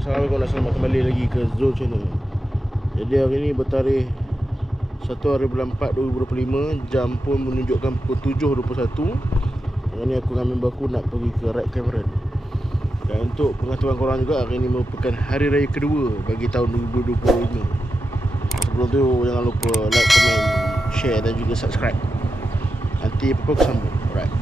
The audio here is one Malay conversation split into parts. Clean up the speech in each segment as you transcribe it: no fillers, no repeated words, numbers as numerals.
Assalamualaikum, nak selamat kembali lagi ke Zul Channel. Jadi hari ni bertarikh 1 hari bulan 4 2025. Jam pun menunjukkan pukul 7.21. Hari ni aku dengan member aku nak pergi ke Red Cameron. Dan untuk pengetahuan korang juga, hari ni merupakan hari raya kedua bagi tahun 2025. Sebelum tu jangan lupa like, komen, share dan juga subscribe. Nanti apa-apa aku sambung. Alright.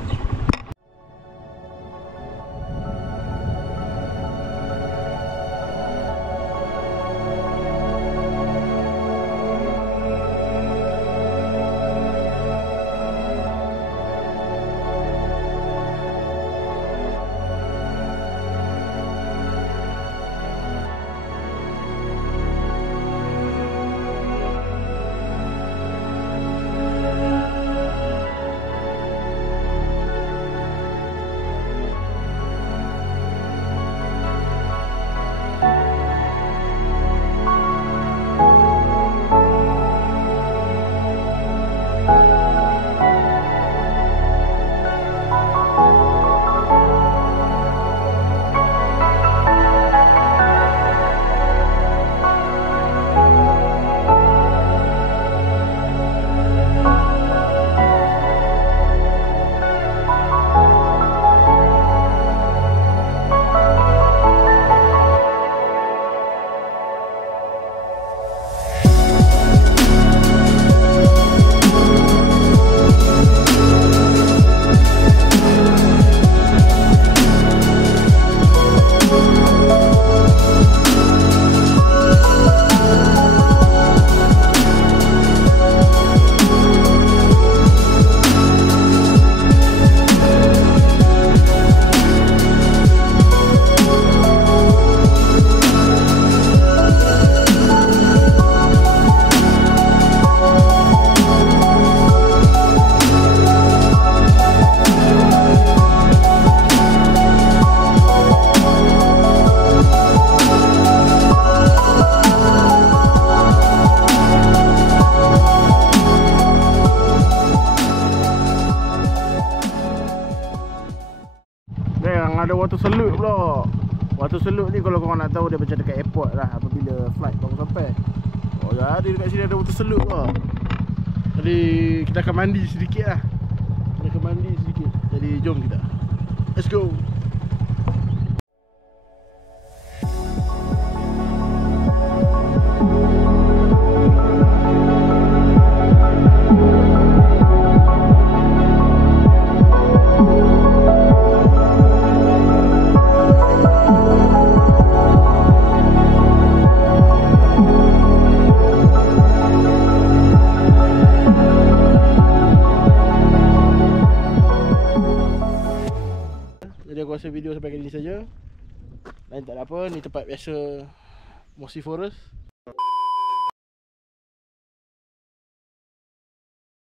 Ada water salute pula. Water salute ni kalau korang nak tahu, dia macam dekat airport lah apabila flight baru sampai. Oh jadi dekat sini ada water salute lah. Jadi kita akan mandi sedikit lah. Kita akan mandi sedikit. Jadi jom kita, let's go. Jadi aku rasa video sampai kali ni saja. Lain tak ada apa, ni tempat biasa Mossy Forest.